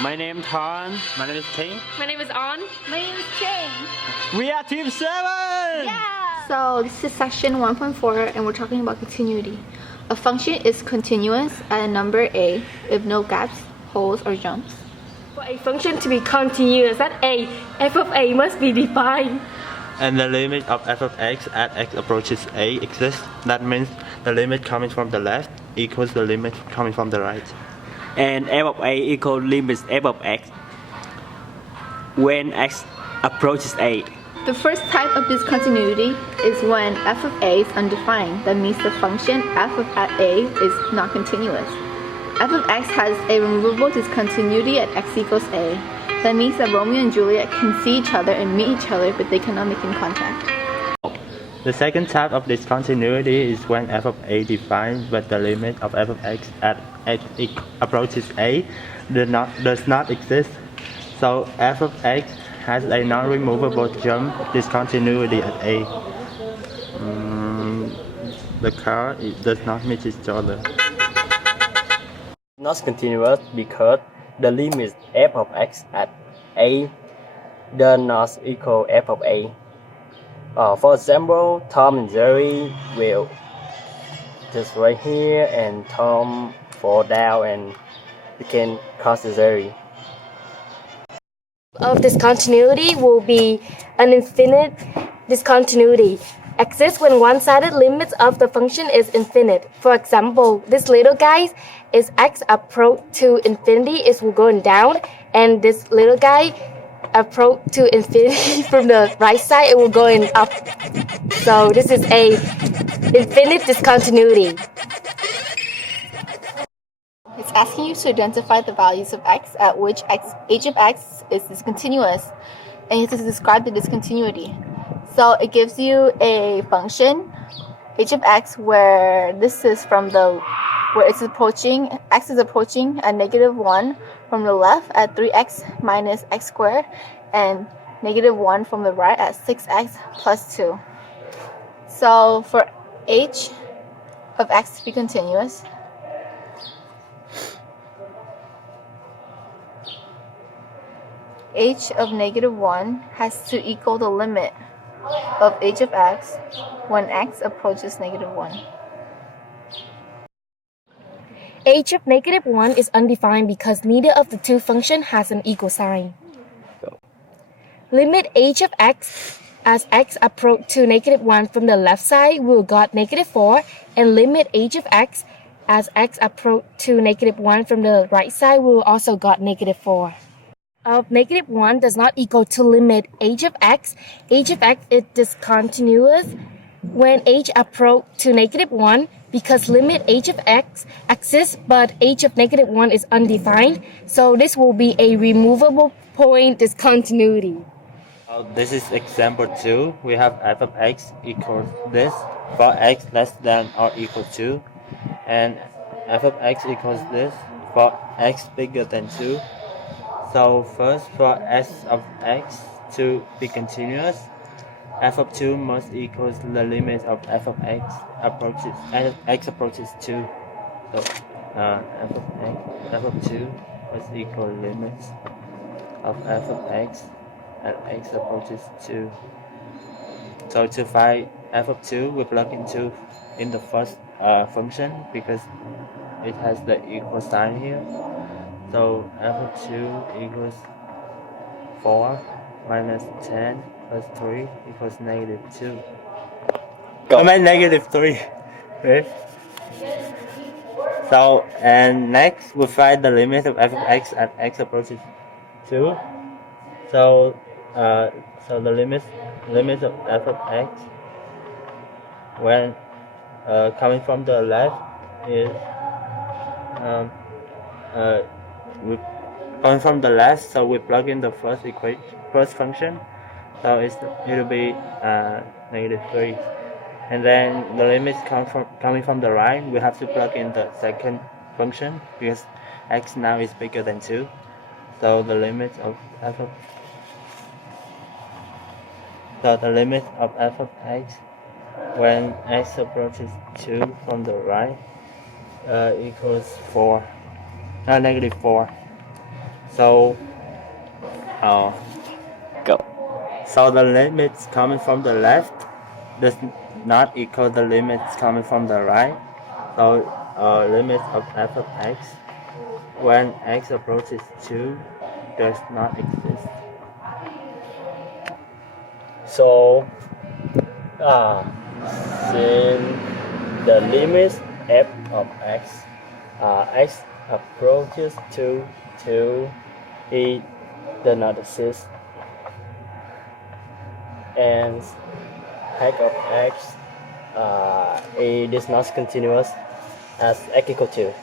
My name is Ton. My name is Ting. My name is On. My name is Chang. We are Team 7! Yeah! So this is section 1.4 and we're talking about continuity. A function is continuous at a number a if no gaps, holes, or jumps. For a function to be continuous at a, f of a must be defined. And the limit of f of x at x approaches a exists. That means the limit coming from the left equals the limit coming from the right. And f of a equals limits f of x when x approaches a. The first type of discontinuity is when f of a is undefined. That means the function f of a is not continuous. F of x has a removable discontinuity at x equals a. That means that Romeo and Juliet can see each other and meet each other, but they cannot make contact. The second type of discontinuity is when f of a defined but the limit of f of x at x approaches a does not exist. So f of x has a non-removable jump discontinuity at a. The car does not meet each other. Not continuous because the limit f of x at a does not equal f of a. For example, Tom and Jerry will just right here and Tom fall down and became cause Jerry. Of discontinuity will be an infinite discontinuity. Exists when one-sided limits of the function is infinite. For example, this little guy is x approach to infinity is going down, and this little guy approach to infinity from the right side it will going up. So this is a infinite discontinuity. It's asking you to identify the values of x at which h of x is discontinuous, and you have to describe the discontinuity. So it gives you a function h of x where this is from the x is approaching at -1 from the left at 3x minus x squared, and -1 from the right at 6x plus 2. So for h of x to be continuous, h of -1 has to equal the limit of h of x when x approaches -1. H of -1 is undefined because neither of the two functions has an equal sign. Limit h of x as x approach to -1 from the left side will got -4, and limit h of x as x approach to -1 from the right side will also got -4. Of -1 does not equal to limit h of x. H of x is discontinuous when h approach to -1 because limit h of x exists but h of -1 is undefined. So this will be a removable point discontinuity. This is example 2. We have f of x equals this for x less than or equal to, and f of x equals this for x bigger than 2. So first, for s of x to be continuous, f of 2 must equal the limit of f of x approaches 2. So f of 2 must equal limits of f of x at x approaches 2. So to find f of 2, we plug in the first function because it has the equal sign here. So f of 2 equals 4 minus 10 plus 3 equals -2. I meant -3. Right? So, and next we find the limit of f of x at x approaches 2. So the limit of f of x when coming from the left is coming from the left, so we plug in the first function, so it'll be -3, and then the limits coming from the right, we have to plug in the second function because x now is bigger than 2, so the limit of f of x when x approaches 2 from the right equals -4. So, uh, Go. so the limits coming from the left does not equal the limits coming from the right. So, limit of f of x when x approaches 2 does not exist. So, since the limit f of x x approaches to 2, it does not exist, and h of x it is not continuous as x equal to